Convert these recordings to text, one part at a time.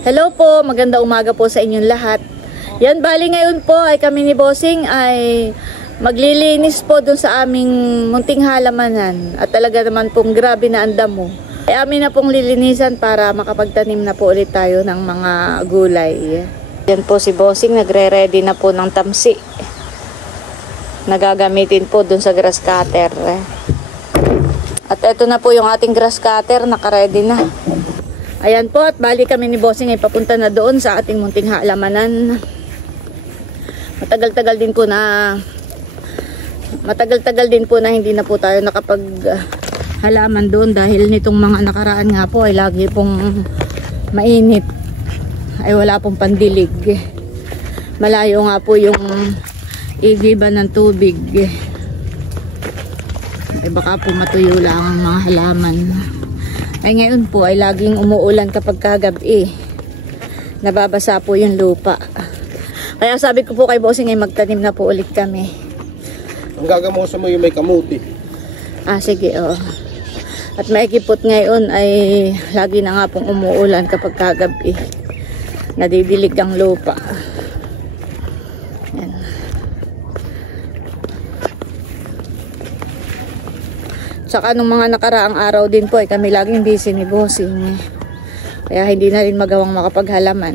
Hello po, maganda umaga po sa inyong lahat. Yan, bali ngayon po ay kami ni Bossing ay maglilinis po dun sa aming munting halamanan. At talaga naman pong grabe na ang damo. Ay amin na pong lilinisan para makapagtanim na po ulit tayo ng mga gulay. Yan po si Bossing, nagre-ready na po ng tamsi. Nagagamitin po dun sa grass cutter. At eto na po yung ating grass cutter, naka-ready na. Ayan po, at bali kami ni Bossing ay papunta na doon sa ating munting halamanan. Matagal-tagal din po na hindi na po tayo nakapag halaman doon dahil nitong mga nakaraan nga po ay lagi pong mainit. Ay wala pong pandilig. Malayo nga po yung igiban ng tubig. Ay baka po matuyo lang ang mga halaman. Ay ngayon po ay laging umuulan kapag kagabi. Nababasa po yung lupa. Kaya sabi ko po kay Bossing ay magtanim na po ulit kami. Ang gagamosa mo yung may kamuti. Ah sige oh. At maikipot ngayon ay lagi na nga pong umuulan kapag kagabi. Nadidilig ang lupa. Yan. Saka nung mga nakaraang araw din po ay kami laging busy ni Bossing. Kaya hindi na rin magawang makapaghalaman.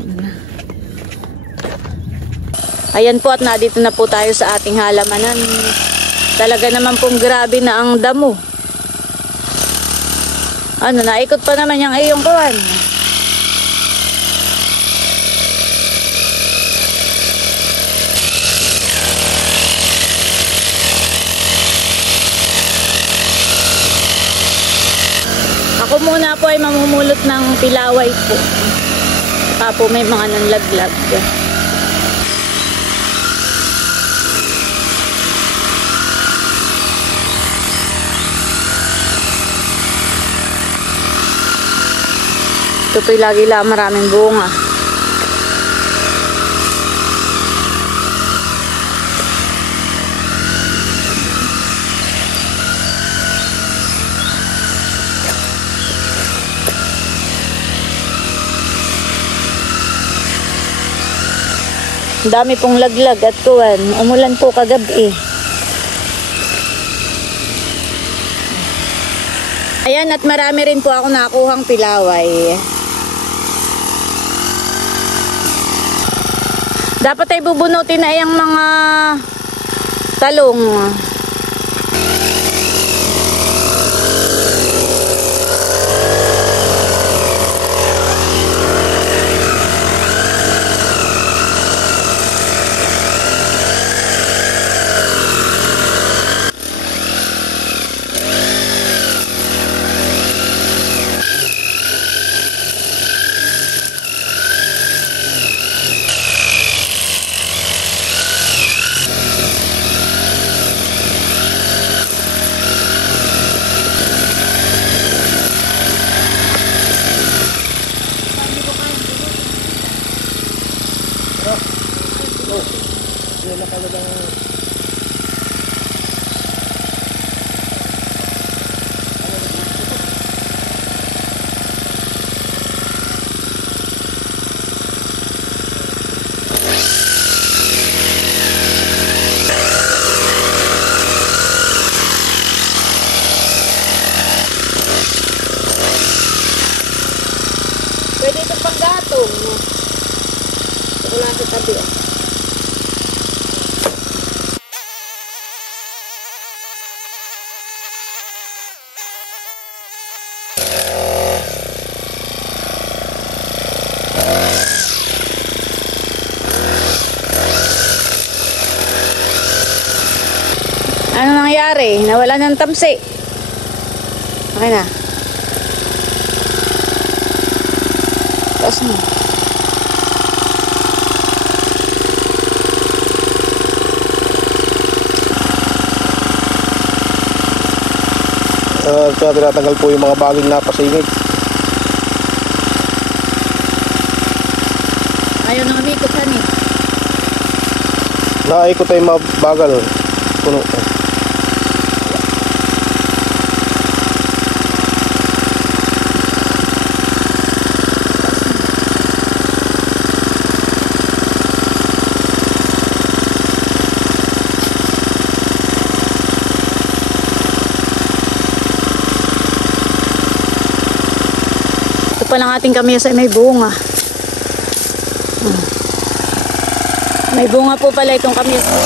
Ayan po at nandito na po tayo sa ating halamanan. Talaga naman pong grabe na ang damo. Ano, naikot pa naman yung iyong kuwan. Ako muna po ay mamumulot ng pilaway po. Saka po may mga nanlaglag. Ito po'y lagi lang maraming bunga. Ang dami pong laglag at kuwan. Umulan po kagabi. Ayan, at marami rin po ako nakuhang pilaway. Dapat ay bubunutin na yung mga talong. Pwede ito pang gatong. Wala sa tabi. Ano nangyari? Nawala ng tamsi. Okay na. Taas mo. Kaya tinatanggal po yung mga baging napasingit. Ayaw na umikutan eh. Naikot ay mabagal. Puno. palang ating kamyas ay may bunga. May bunga po pala itong kamyas po.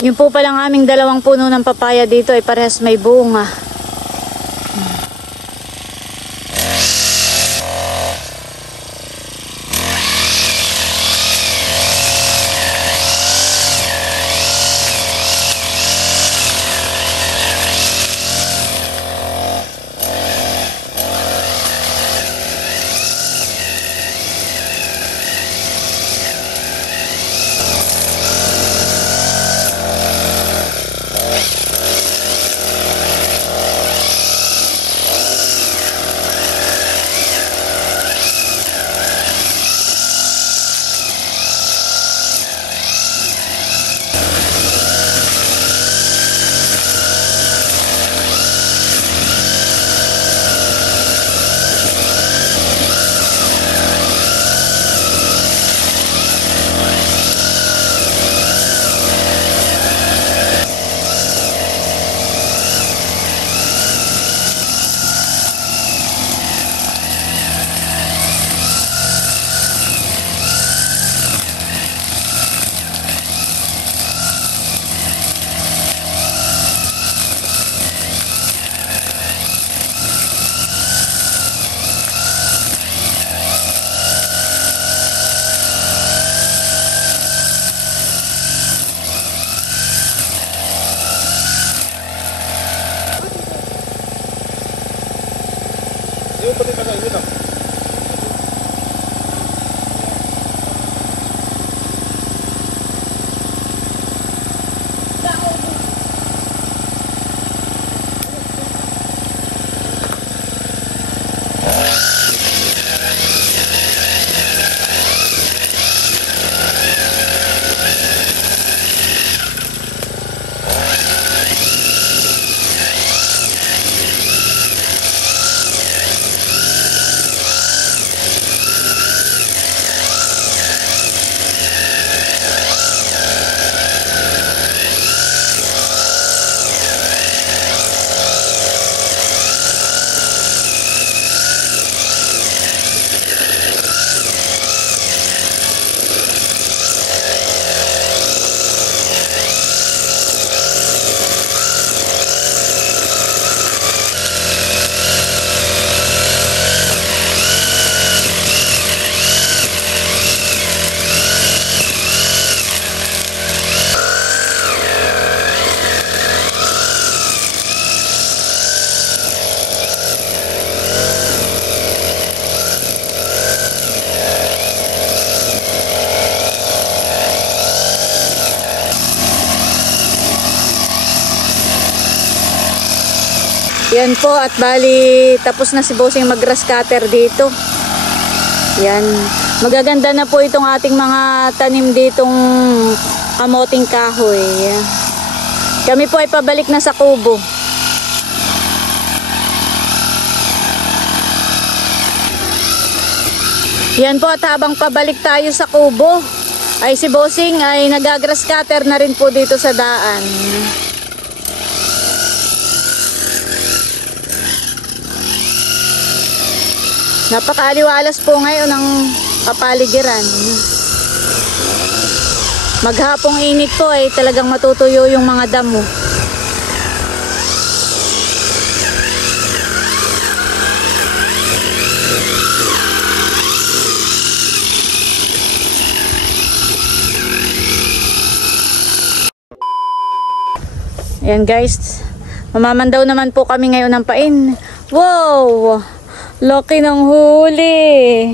Yung po palang aming dalawang puno ng papaya dito ay parehas may bunga. Yan po, at bali tapos na si Bossing mag-grass cutter dito. Yan. Magaganda na po itong ating mga tanim ditong kamoting kahoy. Yan. Kami po ay pabalik na sa kubo. Yan po, at habang pabalik tayo sa kubo ay si Bossing ay nag-grass cutter na rin po dito sa daan. Napakaaliwalas po ngayon ng kapaligiran. Maghapong init po ay talagang matutuyo yung mga damo. Ayan guys, mamamandaw naman po kami ngayon ng pain. Wow! Laki ng huli.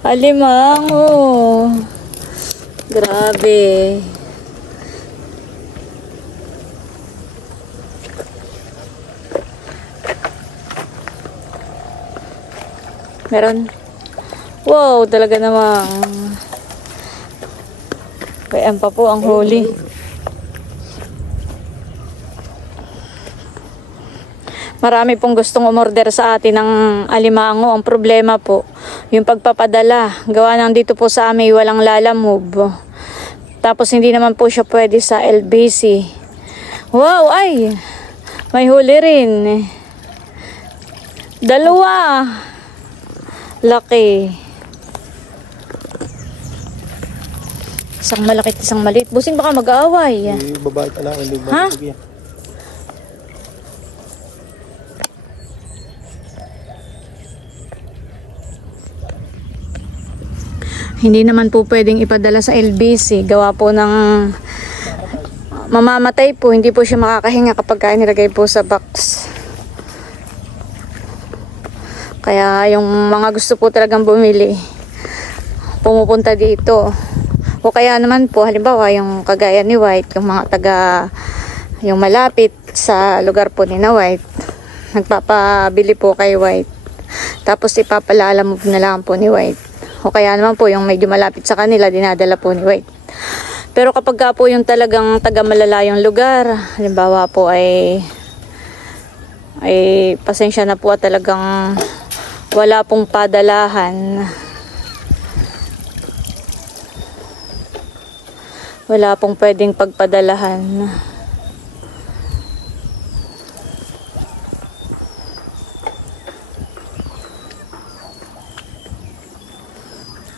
Alimango. Grabe. Meron. Wow, talaga namang. Bayan pa po ang huli. Marami pong gustong umorder sa atin ng alimango. Ang problema po, yung pagpapadala. Gawa ng dito po sa amin walang Lalamove. Tapos hindi naman po siya pwede sa LBC. Wow, ay! May huli rin. Dalawa. Laki. Isang malaki at isang maliit. Busing baka mag-aaway. Yung babae ka lang, hindi Ha? ba? Hindi naman po pwedeng ipadala sa LBC. Gawa po ng mamamatay po. Hindi po siya makakahinga kapag nilagay po sa box. Kaya yung mga gusto po talagang bumili, pumupunta dito. O kaya naman po, halimbawa yung kagaya ni White, yung mga yung malapit sa lugar po ni na White, nagpapabili po kay White. Tapos ipapalalamove na lang po ni White. O kaya naman po yung medyo malapit sa kanila, dinadala po ni White. Pero kapag ka po yung talagang taga-malalayong lugar, halimbawa po ay pasensya na po at talagang wala pong padalahan. Wala pong pwedeng pagpadalahan.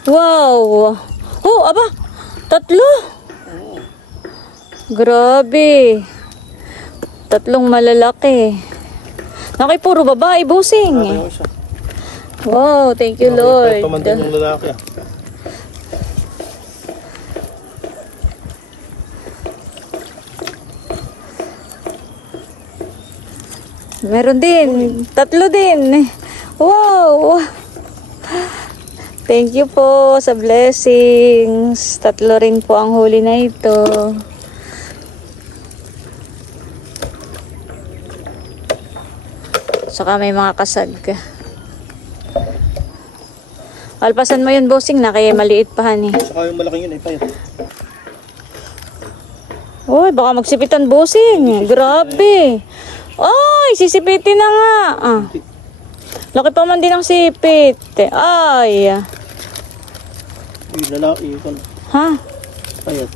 Wow! Oh, aba! Tatlo! Grabe! Tatlong malalaki. Nakay puro babae, busing. Wow, thank you, Lord. Ito man din yung lalaki. Meron din. Tatlo din. Wow! Thank you po sa blessings. Tatlo rin po ang huli na ito. Saka may mga kasag. Alpasan mo yun, bossing, na kaya maliit pa han eh. Saka yung malaking yun ay payat. Uy, baka magsipitan, bossing. Grabe. Ay, sisipitin na nga. Ah. Laki pa man din ang sipit. Ay. Yung lalaki yun. Ha? Payat.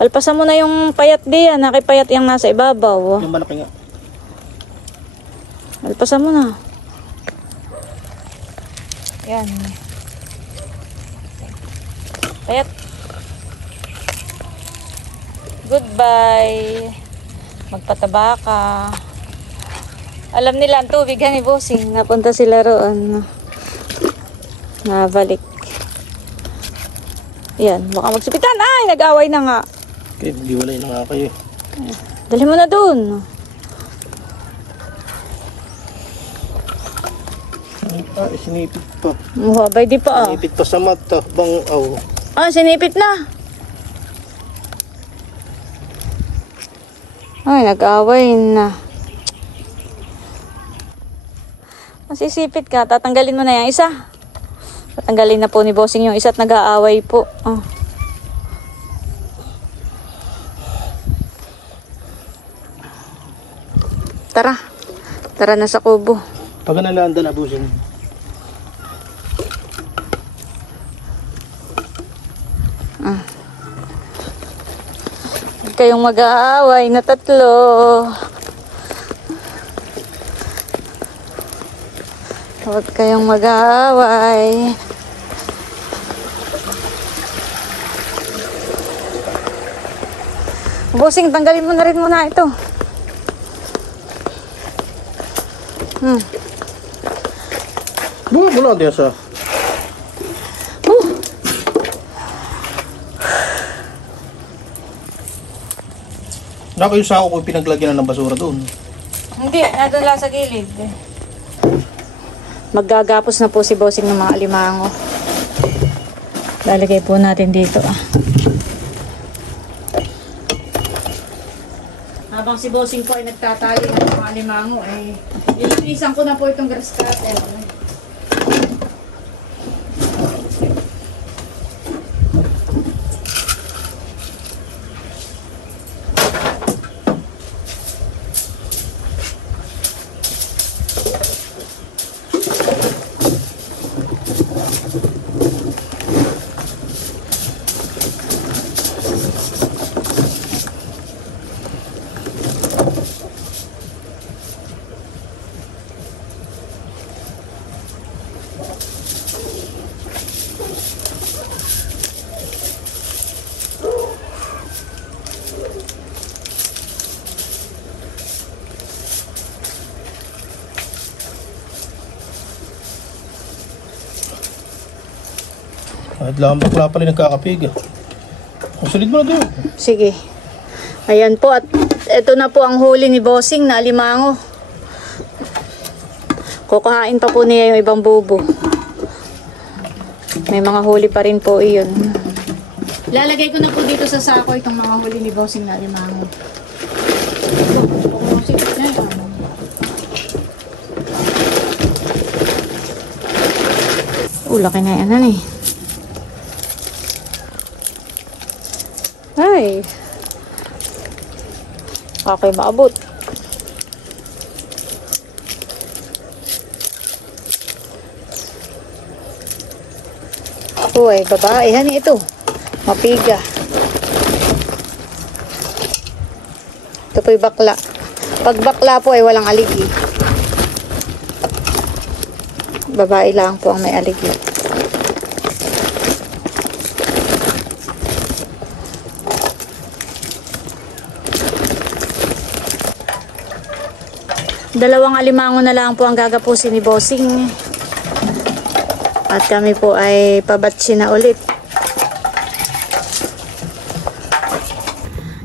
Alpasan mo na yung payat diyan. Nakipayat yung nasa ibabaw. Yung malaki nga. Alpasan mo na. Yan. Payat. Goodbye. Magpataba ka. Alam nila ang tubig ni bossing. Napunta sila roon. Nabalik. Yan. Baka magsipitan. Ay, nag-away na nga. Okay, hindi wala na nga kayo. Dali mo na dun. Sinipit pa. Muhabay di pa ah. Sinipit pa sa mata. Bangaw. Ah, sinipit na. Ay, nag-away na. Masisipit ka. Tatanggalin mo na yung isa. Tatanggalin na po ni bossing yung isa at nag-aaway po. Oh. Tara. Tara na sa kubo. Pag nalanda na busing. Huwag kayong mag-aaway na tatlo. Huwag kayong mag-aaway. Bossing, tanggalin mo na rin muna ito. Buka mo lang din sa. Naka yung sako ko pinaglagyan ng basura doon. Hindi, nandun lang sa gilid. Maggagapos na po si bossing ng mga alimango. Lalagay po natin dito ah. Habang si bossing po ay nagtatali ng mga alimango ay ililisan ko na po itong grass cutter. Kahit lang bakla pala nagkakapig. Ang sulit mo na doon. Sige. Ayan po, at ito na po ang huli ni Bossing na alimango. Kukain pa po niya yung ibang bubo. May mga huli pa rin po iyon. Lalagay ko na po dito sa sako itong mga huli ni Bossing na alimango. Laki na yan, eh. Ay. Okay, maabot. Uy, babae. Hani ito. Mapiga. Ito po'y bakla. Pag bakla po ay walang aligi. Babae lang po ang may aligi. Dalawang alimango na lang po ang gagapusin ni Bossing. At kami po ay pabatsi na ulit.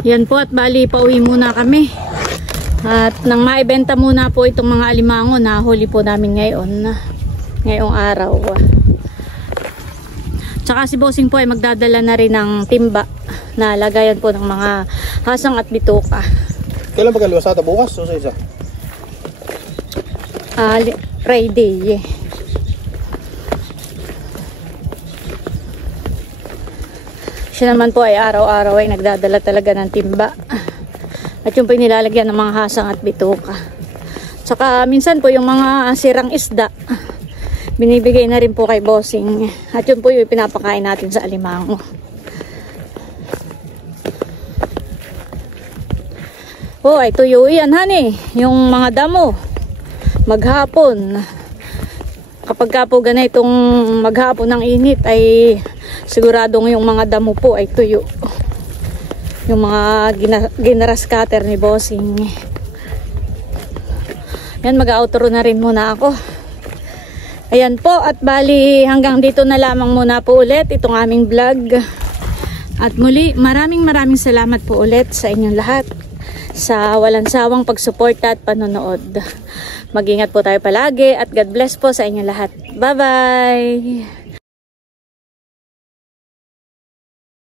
Yan po, at bali pauwi muna kami. At nang maibenta muna po itong mga alimango na huli po namin ngayong araw. Tsaka si Bossing po ay magdadala na rin ng timba na lagayan po ng mga hasang at bituka. Kailan ba kaliwasata? Bukas o sa isa? Friday. Siya naman po ay araw-araw ay nagdadala talaga ng timba. At yung po nilalagyan ng mga hasang at bituka. Tsaka minsan po yung mga sirang isda, binibigay na rin po kay Bossing. At yun po yung pinapakain natin sa alimango. Oh, ay tuyo yan, honey. Yung mga damo. Maghapon. Kapag ka po ganitong maghapon ng init ay siguradong yung mga damo po ay tuyo. Yung mga ginaras cutter ni Bossing. Yan, mag-outro na rin muna ako. Ayan po, at bali hanggang dito na lamang muna po ulit itong aming vlog. At muli, maraming salamat po ulit sa inyong lahat sa walang sawang pagsuporta at panonood. Mag-ingat po tayo palagi at God bless po sa inyong lahat. Bye-bye!